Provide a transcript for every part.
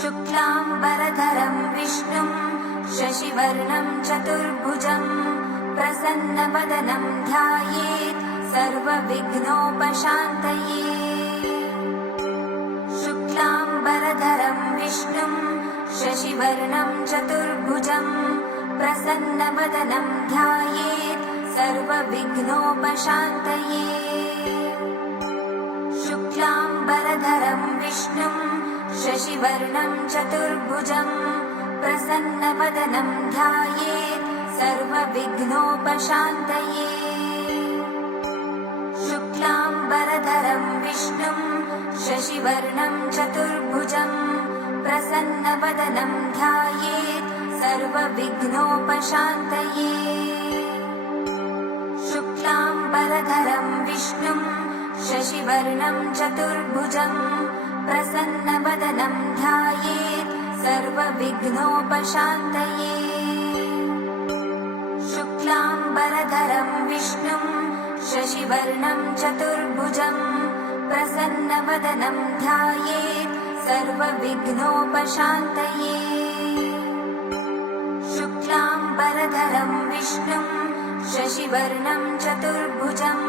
शुक्लाम्बरधरं विष्णुं शशिवर्णं चतुर्भुजं प्रसन्नवदनं ध्यायेत् सर्वविघ्नोपशान्तये। शुक्लाम्बरधरं विष्णुं शशिवर्णं चतुर्भुजं प्रसन्नवदनं ध्यायेत् सर्वविघ्नोपशान्तये। शुक्लाम्बरधरं विष्णुं शशिवर्णं चतुर्भुजं प्रसन्नवदनं ध्यायेत् सर्वविघ्नोपशान्तये। शुक्लाम्बरधरं विष्णुं शशिवर्णं चतुर्भुजं प्रसन्नवदनं ध्यायेत् सर्वविघ्नोपशान्तये। शुक्लाम्बरधरं विष्णुं शशिवर्णं चतुर्भुजं प्रसन्नवदनं ध्यायेत् सर्वविघ्नोपशान्तये। शुक्लाम्बरधरं विष्णुं शशिवर्णं चतुर्भुजं प्रसन्नवदनं ध्यायेत् सर्वविघ्नोपशान्तये। शुक्लाम्बरधरं विष्णुं शशिवर्णं चतुर्भुजं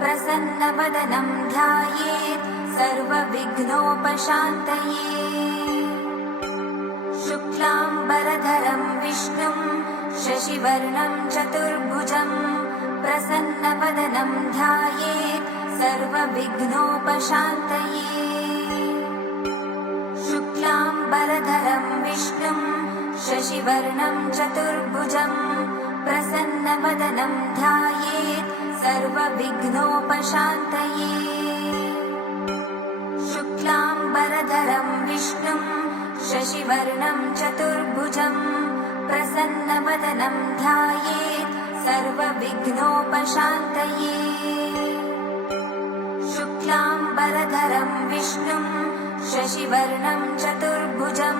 प्रसन्नवदनं ध्यायेत् सर्वविघ्नोपशान्तये। शुक्लाम्बरधरं विष्णुं शशिवर्णं चतुर्भुजं प्रसन्नवदनं ध्यायेत् सर्वविघ्नोपशान्तये। शुक्लाम्बरधरं विष्णुं शशिवर्णं चतुर्भुजं प्रसन्नवदनं ध्यायेत् सर्वविघ्नोपशान्तये। शुक्लाम्बरधरं विष्णुं शशिवर्णं चतुर्भुजं प्रसन्नवदनं ध्यायेत् सर्वविघ्नोपशान्तये। शुक्लाम्बरधरं विष्णुं शशिवर्णं चतुर्भुजं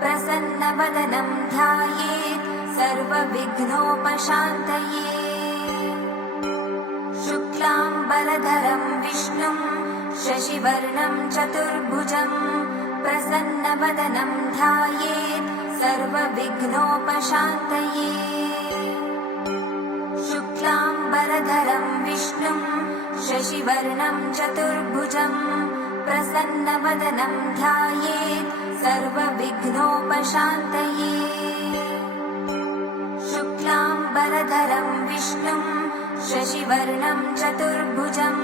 प्रसन्नवदनं ध्यायेत् सर्वविघ्नोपशान्तये। शुक्लाम्बरधरं विष्णुं शशिवर्णं चतुर्भुजं प्रसन्नवदनं ध्यायेत् सर्वविघ्नोपशान्तये। शुक्लाम्बरधरं विष्णुं शशिवर्णं चतुर्भुजं प्रसन्नवदनं ध्यायेत् सर्वविघ्नोपशान्तये। शुक्लाम्बरधरं विष्णुं शशिवर्णं चतुर्भुजं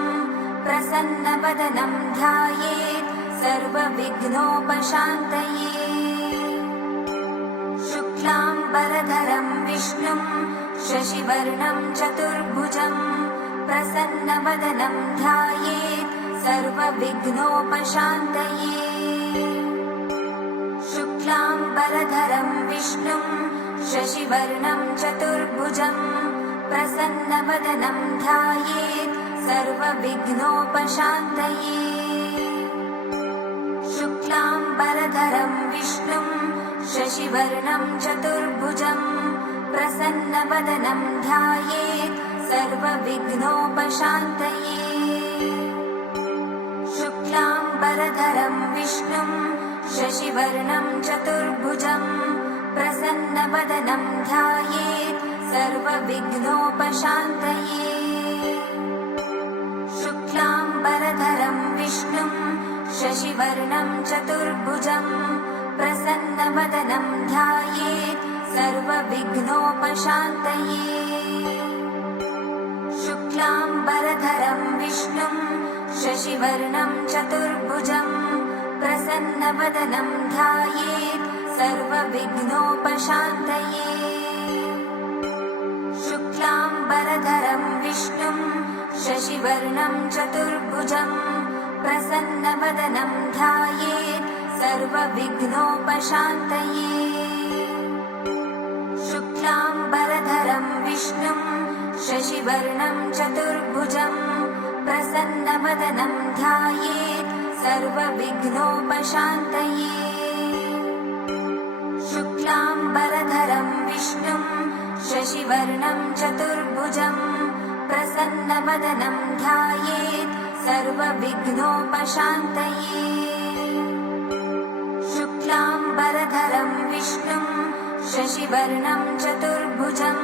प्रसन्नवदनं ध्यायेत् सर्वविघ्नोपशान्तये। शुक्लाम्बरधरं विष्णुं शशिवर्णं चतुर्भुजं प्रसन्नवदनं ध्यायेत् सर्वविघ्नोपशान्तये। शुक्लाम्बरधरं विष्णुं शशिवर्णं चतुर्भुजं प्रसन्नवदनं ध्यायेत् सर्वविघ्नोपशान्तये। शुक्लाम्बरधरं विष्णुं शशिवर्णं चतुर्भुजं प्रसन्नवदनं ध्यायेत् सर्वविघ्नोपशान्तये। शुक्लाम्बरधरं विष्णुं शशिवर्णं चतुर्भुजं प्रसन्नवदनं ध्यायेत् सर्वविघ्नोपशान्तये। शुक्लाम्बरधरं विष्णुं शशिवर्णं चतुर्भुजं प्रसन्नवदनं ध्यायेत् सर्वविघ्नोपशान्तये। शुक्लाम्बरधरं विष्णुं शशिवर्णं चतुर्भुजं प्रसन्नवदनं ध्यायेत् सर्वविघ्नोपशान्तये। शुक्लाम्बरधरं विष्णुं शशिवर्णं चतुर्भुजं प्रसन्नवदनं ध्यायेत् सर्वविघ्नोपशान्तये। शुक्लाम्बरधरं विष्णुं शशिवर्णं चतुर्भुजं प्रसन्नवदनं ध्यायेत् सर्वविघ्नोपशान्तये। शुक्लाम्बरधरं विष्णुं शशिवर्णं चतुर्भुजं प्रसन्नवदनं ध्यायेत् सर्वविघ्नोपशान्तये। शशिवर्णं चतुर्भुजं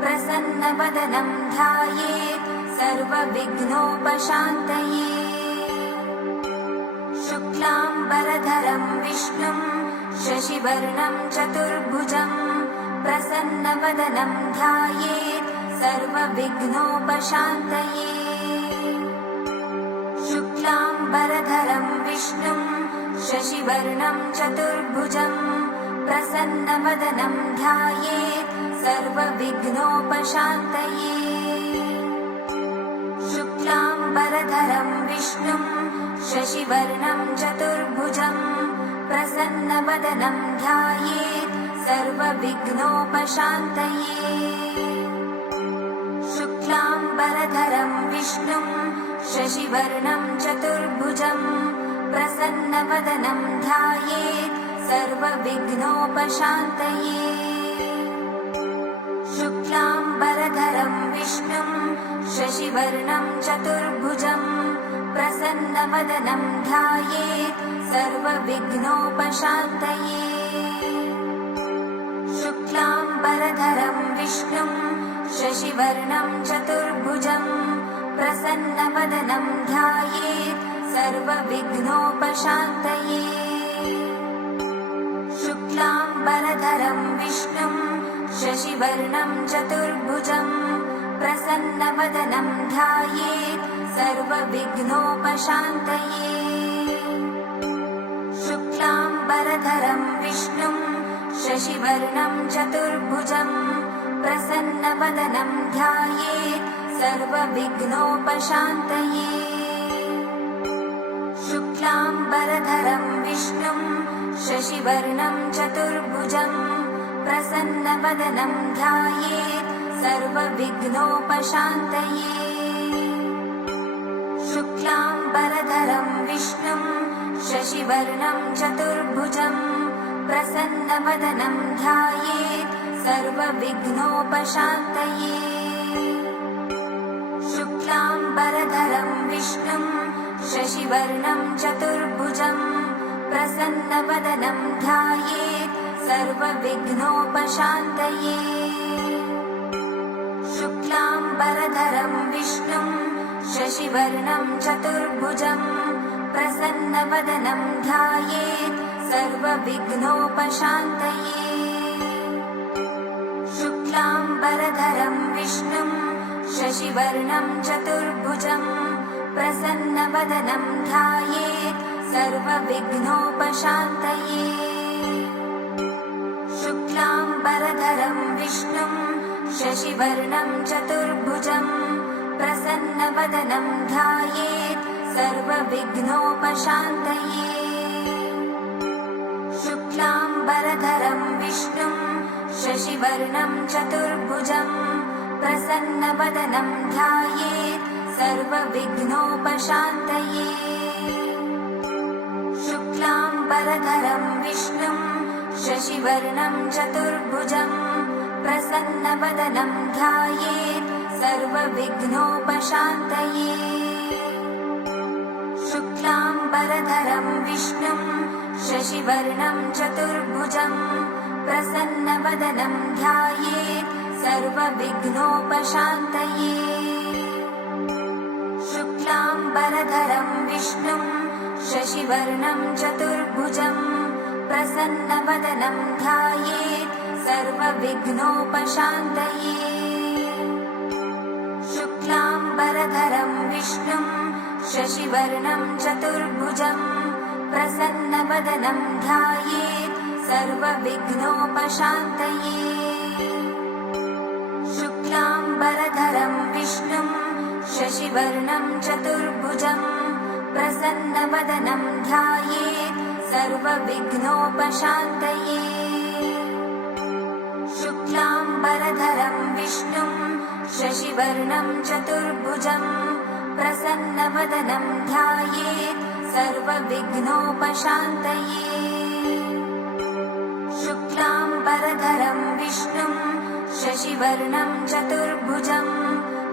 प्रसन्नवदनं ध्यायेत् सर्वविघ्नोपशान्तये। शुक्लाम्बरधरं विष्णुं शशिवर्णं चतुर्भुजं प्रसन्नवदनं ध्यायेत् सर्वविघ्नोपशान्तये। शुक्लाम्बरधरं विष्णुं शशिवर्णं चतुर्भुजं प्रसन्नवदनं ध्यायेत् सर्वविघ्नोपशान्तये। शुक्लाम्बरधरं विष्णुं शशिवर्णं चतुर्भुजं प्रसन्नवदनं ध्यायेत् सर्वविघ्नोपशान्तये। शुक्लाम्बरधरं विष्णुं शशिवर्णं चतुर्भुजं प्रसन्नवदनं ध्यायेत् सर्वविघ्नोपशान्तये। शुक्लाम्बरधरं विष्णुं शशिवर्णं चतुर्भुजं प्रसन्नवदनं ध्यायेत् सर्वविघ्नोपशान्तये। शुक्लाम्बरधरं विष्णुं शशिवर्णं चतुर्भुजं प्रसन्नवदनं ध्यायेत् सर्वविघ्नोपशान्तये। शुक्लाम्बरधरं विष्णुं शशिवर्णं चतुर्भुजं प्रसन्नवदनं ध्यायेत् सर्वविघ्नोपशान्तये। शुक्लाम्बरधरं विष्णुं शशिवर्णं चतुर्भुजं प्रसन्नवदनं ध्यायेत् सर्वविघ्नोपशान्तये। शुक्लाम्बरधरं विष्णुं शशिवर्णं चतुर्भुजं प्रसन्नवदनं ध्यायेत् सर्वविघ्नोपशान्तये। शुक्लाम्बरधरं विष्णुं शशिवर्णं चतुर्भुजं प्रसन्नवदनं ध्यायेत् सर्वविघ्नोपशान्तये। शुक्लाम्बरधरं विष्णुं शशिवर्णं चतुर्भुजं प्रसन्नवदनं ध्यायेत् सर्वविघ्नोपशान्तये। शुक्लाम्बरधरं विष्णुं शशिवर्णं चतुर्भुजं प्रसन्नवदनं ध्यायेत् सर्वविघ्नोपशान्तये। शुक्लाम्बरधरं विष्णुं शशिवर्णं चतुर्भुजं प्रसन्नवदनं ध्यायेत् सर्वविघ्नोपशान्तये। शुक्लाम्बरधरं विष्णुं शशिवर्णं चतुर्भुजं प्रसन्नवदनं ध्यायेत् सर्वविघ्नोपशान्तये। शुक्लाम्बरधरं विष्णुं शशिवर्णं चतुर्भुजं प्रसन्नवदनं ध्यायेत् सर्वविघ्नोपशान्तये। शुक्लाम्बरधरं विष्णुं शशिवर्णं चतुर्भुजं प्रसन्नवदनं ध्यायेत् सर्वविघ्नोपशान्तये। शुक्लाम्बरधरं विष्णुं शशिवर्णं चतुर्भुजं प्रसन्नवदनं ध्यायेत् सर्वविघ्नोपशान्तये। शुक्लाम्बरधरं विष्णुं शशिवर्णं चतुर्भुजं प्रसन्नवदनं ध्यायेत् सर्वविघ्नोपशान्तये। शुक्लाम्बरधरं विष्णुं शशिवर्णं चतुर्भुजं प्रसन्नवदनं ध्यायेत् सर्वविघ्नोपशान्तये। शुक्लाम्बरधरं विष्णुं शशिवर्णं चतुर्भुजं प्रसन्नवदनं ध्यायेत् सर्वविघ्नोपशान्तये। शुक्लाम्बरधरं विष्णुं शशिवर्णं चतुर्भुजं प्रसन्नवदनं ध्यायेत् सर्वविघ्नोपशान्तये। शुक्लाम्बरधरं विष्णुं शशिवर्णं चतुर्भुजं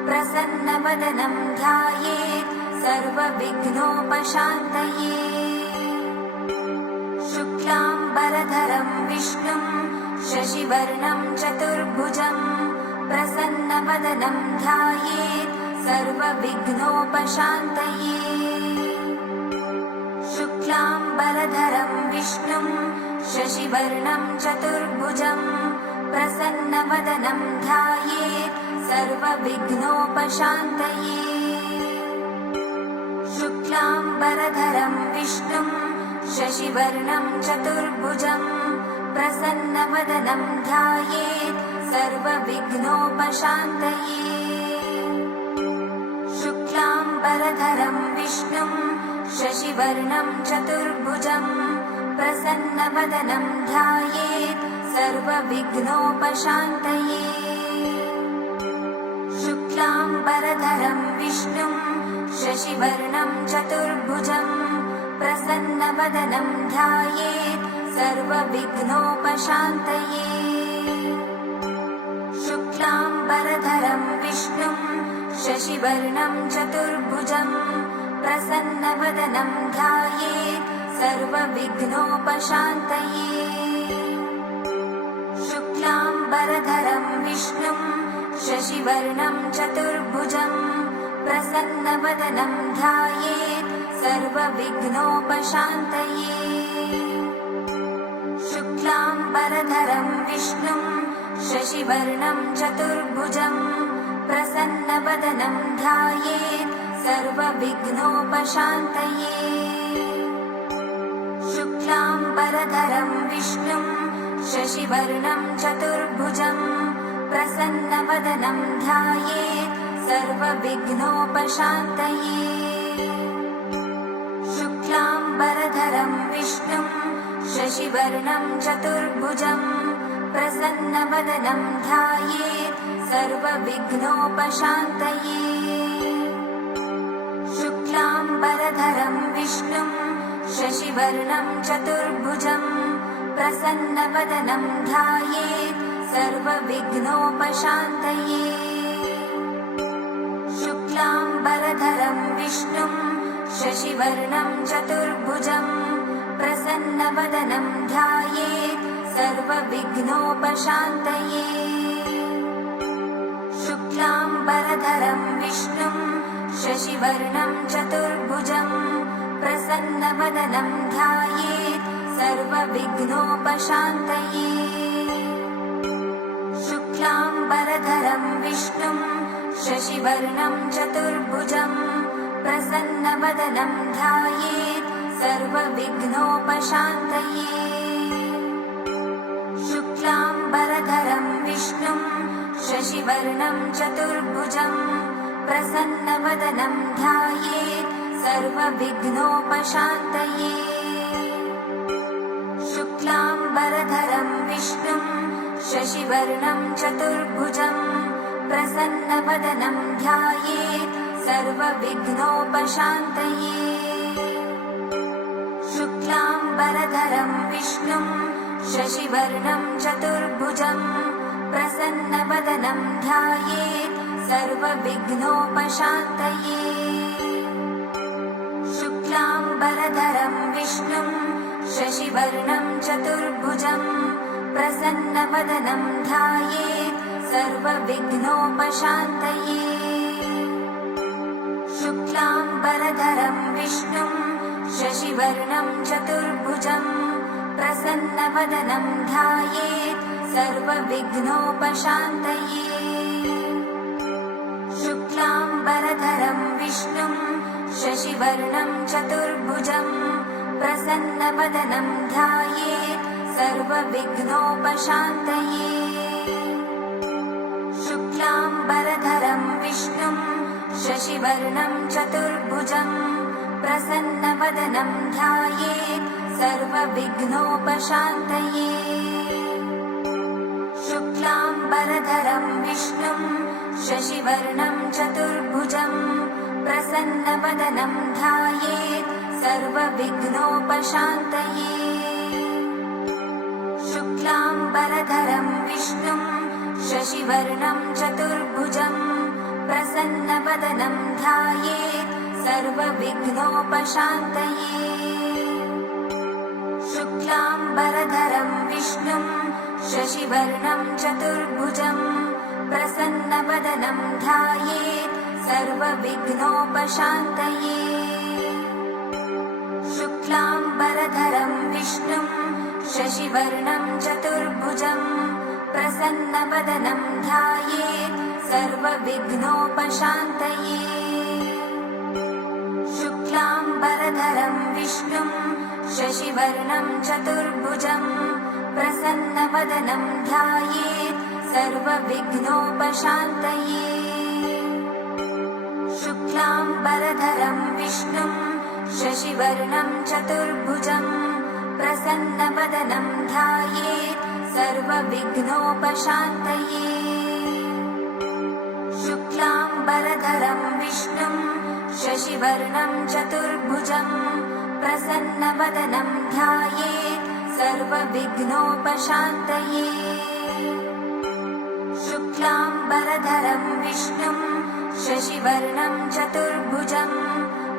प्रसन्नवदनं ध्यायेत् सर्वविघ्नोपशान्तये। शुक्लाम्बरधरं विष्णुं शशिवर्णं चतुर्भुजं प्रसन्नवदनं ध्यायेत् सर्वविघ्नोपशान्तये। शुक्लाम्बरधरं विष्णुं शशिवर्णं चतुर्भुजं प्रसन्नवदनं ध्यायेत् सर्वविघ्नोपशान्तये। शुक्लाम्बरधरं विष्णुं शशिवर्णं चतुर्भुजं प्रसन्नवदनं ध्यायेत् सर्वविघ्नोपशान्तये। शुक्लाम्बरधरं विष्णुं शशिवर्णं चतुर्भुजं प्रसन्नवदनं ध्यायेत् सर्वविघ्नोपशान्तये। शुक्लाम्बरधरं विष्णुं शशिवर्णं चतुर्भुजं प्रसन्नवदनं ध्यायेत् सर्वविघ्नोपशान्तये। शुक्लाम्बरधरं विष्णुं शशिवर्णं चतुर्भुजं प्रसन्नवदनं ध्यायेत् सर्वविघ्नोपशान्तये। शुक्लाम्बरधरं विष्णुं शशिवर्णं चतुर्भुजं प्रसन्नवदनं ध्यायेत् सर्वविघ्नोपशान्तये। शुक्लाम्बरधरं विष्णुं शशिवर्णं चतुर्भुजं प्रसन्नवदनं ध्यायेत् सर्वविघ्नोपशान्तये। शुक्लाम्बरधरं विष्णुं शशिवर्णं चतुर्भुजं प्रसन्नवदनं ध्यायेत् सर्वविघ्नोपशान्तये। शुक्लाम्बरधरं विष्णुं शशिवर्णं चतुर्भुजं प्रसन्नवदनं ध्यायेत् सर्वविघ्नोपशान्तये। शुक्लाम्बरधरं विष्णुं शशिवर्णं चतुर्भुजं प्रसन्नवदनं ध्यायेत् सर्वविघ्नोपशान्तये। शुक्लाम्बरधरं विष्णुं शशिवर्णं चतुर्भुजं प्रसन्नवदनं ध्यायेत् सर्वविघ्नोपशान्तये। शुक्लाम्बरधरं विष्णुं शशिवर्णं चतुर्भुजं प्रसन्नवदनं ध्यायेत् सर्वविघ्नोपशान्तये। शुक्लाम्बरधरं विष्णुं शशिवर्णं चतुर्भुजं प्रसन्नवदनं ध्यायेत् सर्वविघ्नोपशान्तये। शुक्लाम्बरधरं विष्णुं शशिवर्णं चतुर्भुजं प्रसन्नवदनं ध्यायेत् सर्वविघ्नोपशान्तये। शुक्लाम्बरधरं विष्णुं शशिवर्णं चतुर्भुजं प्रसन्नवदनं ध्यायेत् सर्वविघ्नोपशान्तये। शुक्लाम्बरधरं विष्णुं शशिवर्णं चतुर्भुजं प्रसन्नवदनं ध्यायेत् सर्वविघ्नोपशान्तये। शुक्लाम्बरधरं विष्णुं शशिवर्णं चतुर्भुजं प्रसन्नवदनं ध्यायेत् सर्वविघ्नोपशान्तये। शुक्लाम्बरधरं विष्णुं शशिवर्णं चतुर्भुजं प्रसन्नवदनं ध्यायेत् सर्वविघ्नोपशान्तये। शुक्लाम्बरधरं विष्णुं शशिवर्णं चतुर्भुजं प्रसन्नवदनं ध्यायेत् सर्वविघ्नोपशान्तये। शुक्लाम्बरधरं विष्णुं शशिवर्णं चतुर्भुजं प्रसन्नवदनं ध्यायेत् सर्वविघ्नोपशान्तये। शुक्लाम्बरधरं विष्णुं शशिवर्णं चतुर्भुजं प्रसन्नवदनं ध्यायेत् सर्वविघ्नोपशान्तये। शुक्लाम्बरधरं विष्णुं शशिवर्णं चतुर्भुजं प्रसन्नवदनं ध्यायेत् सर्वविघ्नोपशान्तये। शुक्लाम्बरधरं विष्णुं शशिवर्णं चतुर्भुजं प्रसन्नवदनं ध्यायेत् सर्वविघ्नोपशान्तये। शुक्लाम्बरधरं विष्णुं शशिवर्णं चतुर्भुजं प्रसन्नवदनं ध्यायेत् सर्वविघ्नोपशान्तये। शुक्लाम्बरधरं विष्णुं शशिवर्णं चतुर्भुजं प्रसन्नवदनं ध्यायेत् सर्वविघ्नोपशान्तये। शुक्लाम्बरधरं विष्णुं शशिवर्णं चतुर्भुजं प्रसन्नवदनं ध्यायेत् सर्वविघ्नोपशान्तये। शुक्लाम्बरधरं विष्णुं शशिवर्णं चतुर्भुजं प्रसन्नवदनं ध्यायेत् सर्वविघ्नोपशान्तये। शुक्लाम्बरधरं विष्णुं शशिवर्णं चतुर्भुजं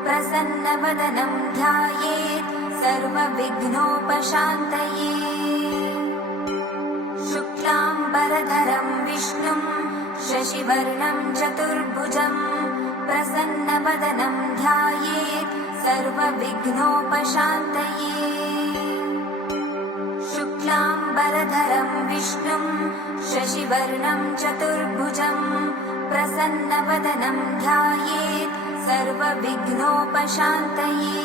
प्रसन्नवदनं ध्यायेत् सर्वविघ्नोपशान्तये। शुक्लाम्बरधरं विष्णुं शशिवर्णं चतुर्भुजं प्रसन्नवदनं ध्यायेत् सर्वविघ्नोपशान्तये। शुक्लाम्बरधरं विष्णुं शशिवर्णं चतुर्भुजं प्रसन्नवदनं ध्यायेत् सर्वविघ्नोपशान्तये।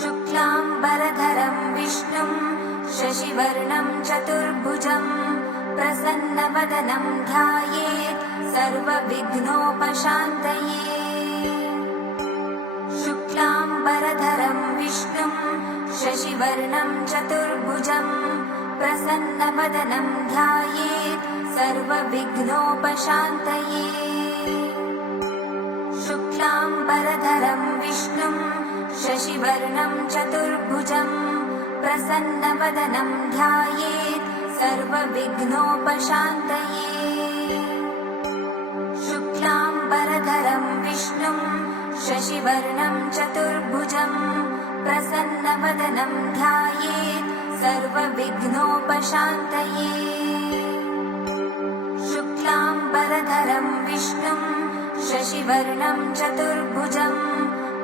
शुक्लाम्बरधरं विष्णुं शशिवर्णं चतुर्भुजं प्रसन्नवदनं ध्यायेत् सर्वविघ्नोपशान्तये। शुक्लाम्बरधरं विष्णुं शशिवर्णं चतुर्भुजं प्रसन्नवदनं ध्यायेत् सर्वविघ्नोपशान्तये। शुक्लाम्बरधरं विष्णुं शशिवर्णं चतुर्भुजं प्रसन्नवदनं ध्यायेत् सर्वविघ्नोपशान्तये। शुक्लाम्बरधरं विष्णुं शशिवर्णं चतुर्भुजं प्रसन्नवदनं ध्यायेत् सर्वविघ्नोपशान्तये। शुक्लाम्बरधरं विष्णुं शशिवर्णं चतुर्भुजं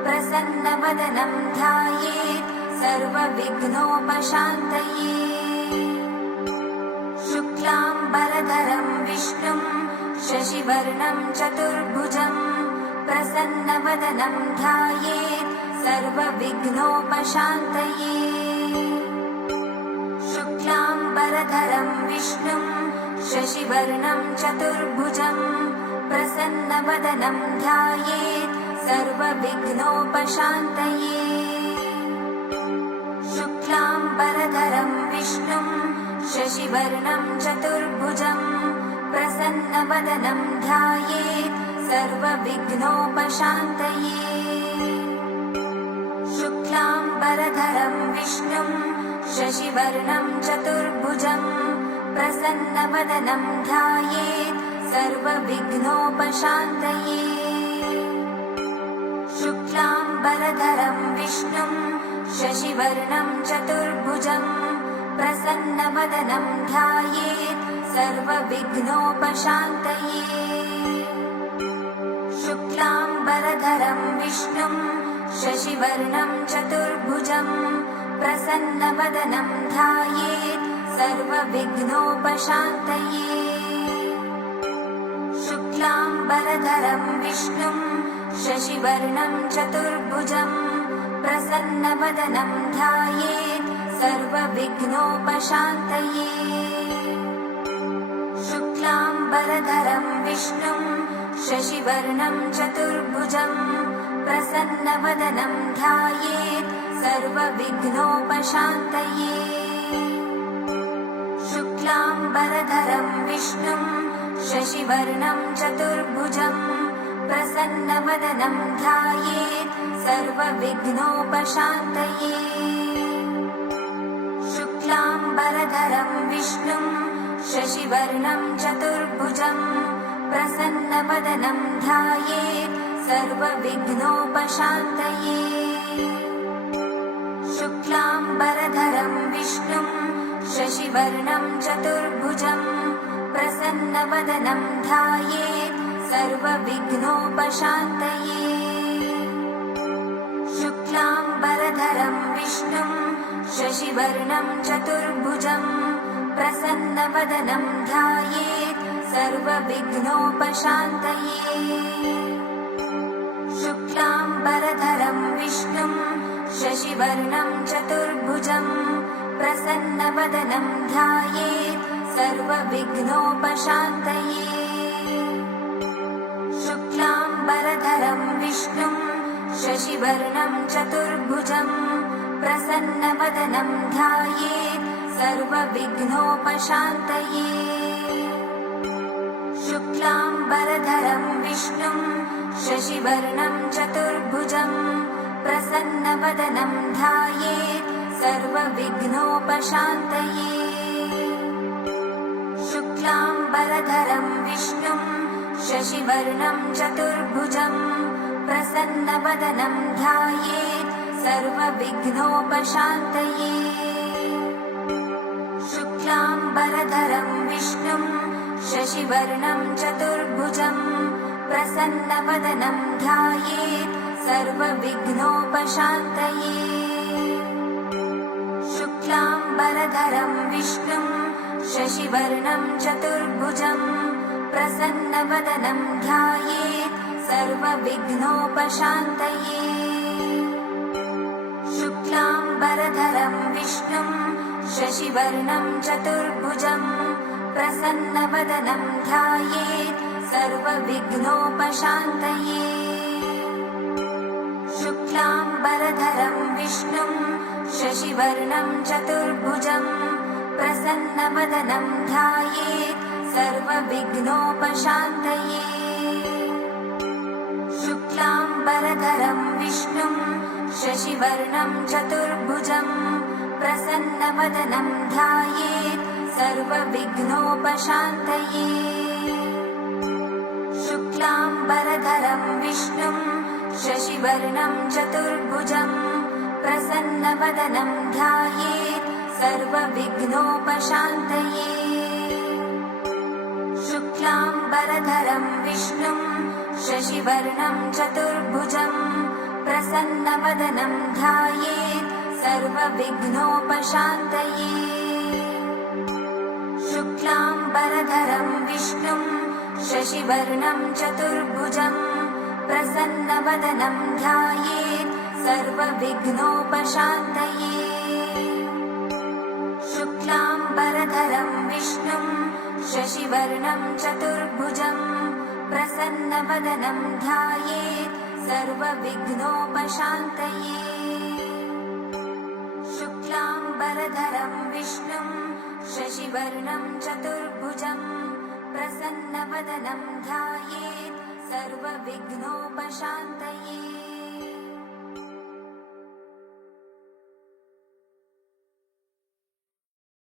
प्रसन्नवदनं ध्यायेत् सर्वविघ्नोपशान्तये। शुक्लाम्बरधरं विष्णुं शशिवर्णं चतुर्भुजं प्रसन्नवदनं ध्यायेत् सर्वविघ्नोपशान्तये। शुक्लाम्बरधरं विष्णुं शशिवर्णं चतुर्भुजं प्रसन्नवदनं ध्यायेत् सर्वविघ्नोपशान्तये। शुक्लाम्बरधरं विष्णुं शशिवर्णं चतुर्भुजं प्रसन्नवदनं ध्यायेत् सर्वविघ्नोपशान्तये। शुक्लाम्बरधरं विष्णुं शशिवर्णं चतुर्भुजं प्रसन्नवदनं ध्यायेत् सर्वविघ्नोपशान्तये। शुक्लाम्बरधरं विष्णुं शशिवर्णं चतुर्भुजं प्रसन्नवदनं ध्यायेत् सर्वविघ्नोपशान्तये। शुक्लाम्बरधरं विष्णुं शशिवर्णं चतुर्भुजं प्रसन्नवदनं ध्यायेत् सर्वविघ्नोपशान्तये। शुक्लाम्बरधरं विष्णुं शशिवर्णं चतुर्भुजं प्रसन्नवदनं ध्यायेत् सर्वविघ्नोपशान्तये। शुक्लाम्बरधरं विष्णुं शशिवर्णं चतुर्भुजं प्रसन्नवदनं ध्यायेत् सर्वविघ्नोपशान्तये। शुक्लाम्बरधरं विष्णुं शशिवर्णं चतुर्भुजं प्रसन्नवदनं ध्यायेत् सर्वविघ्नोपशान्तये। शुक्लाम्बरधरं विष्णुं शशिवर्णं चतुर्भुजं प्रसन्नवदनं ध्यायेत् सर्वविघ्नोपशान्तये। शुक्लां शशिवर्णं चतुर्भुजं प्रसन्नवदनं ध्यायेत् सर्वविघ्नोपशान्तये। शुक्लाम्बरधरं विष्णुं शशिवर्णं चतुर्भुजं प्रसन्नवदनं ध्यायेत् सर्वविघ्नोपशान्तये। शुक्लाम्बरधरं विष्णुं शशिवर्णं चतुर्भुजं प्रसन्नवदनं ध्यायेत् सर्वविघ्नोपशान्तये। शुक्लाम्बरधरं विष्णुं शशिवर्णं चतुर्भुजं प्रसन्नवदनं ध्यायेत् सर्वविघ्नोपशान्तये। शुक्लाम्बरधरं विष्णुं शशिवर्णं चतुर्भुजं प्रसन्नवदनं ध्यायेत् सर्वविघ्नोपशान्तये। शुक्लाम्बरधरं विष्णुं शशिवर्णं चतुर्भुजं प्रसन्नवदनं ध्यायेत् सर्वविघ्नोपशान्तये। शुक्लाम्बरधरं विष्णुं शशिवर्णं चतुर्भुजं प्रसन्नवदनं ध्यायेत् सर्वविघ्नोपशान्तये। शुक्लाम्बरधरं विष्णुं शशिवर्णं चतुर्भुजं प्रसन्नवदनं ध्यायेत् सर्वविघ्नोपशान्तये। शुक्लाम्बरधरं विष्णुं शशिवर्णं चतुर्भुजं प्रसन्नवदनं ध्यायेत् सर्वविघ्नोपशान्तये। शुक्लाम्बरधरं विष्णुं शशिवर्णं चतुर्भुजं प्रसन्नवदनं ध्यायेत् सर्वविघ्नोपशान्तये। शुक्लाम्बरधरं विष्णुं शशिवर्णं चतुर्भुजं प्रसन्नवदनं ध्यायेत् सर्वविघ्नोपशान्तये। शुक्लाम्बरधरं विष्णुं शशिवर्णं चतुर्भुजं प्रसन्नवदनं ध्यायेत् सर्वविघ्नोपशान्तये। शुक्लाम्बरधरं विष्णुं शशिवर्णं चतुर्भुजं प्रसन्नवदनं ध्यायेत् सर्वविघ्नोपशान्तये। शुक्लाम्बरधरं विष्णुं शशिवर्णं चतुर्भुजं प्रसन्नवदनं ध्यायेत् सर्वविघ्नोपशान्तये। शुक्लाम्बरधरं विष्णुं शशिवर्णं चतुर्भुजं प्रसन्नवदनं ध्यायेत् सर्वविघ्नोपशान्तये। शुक्लाम्बरधरं विष्णुं शशिवर्णं चतुर्भुजं प्रसन्नवदनं ध्यायेत् सर्वविघ्नोपशान्तये।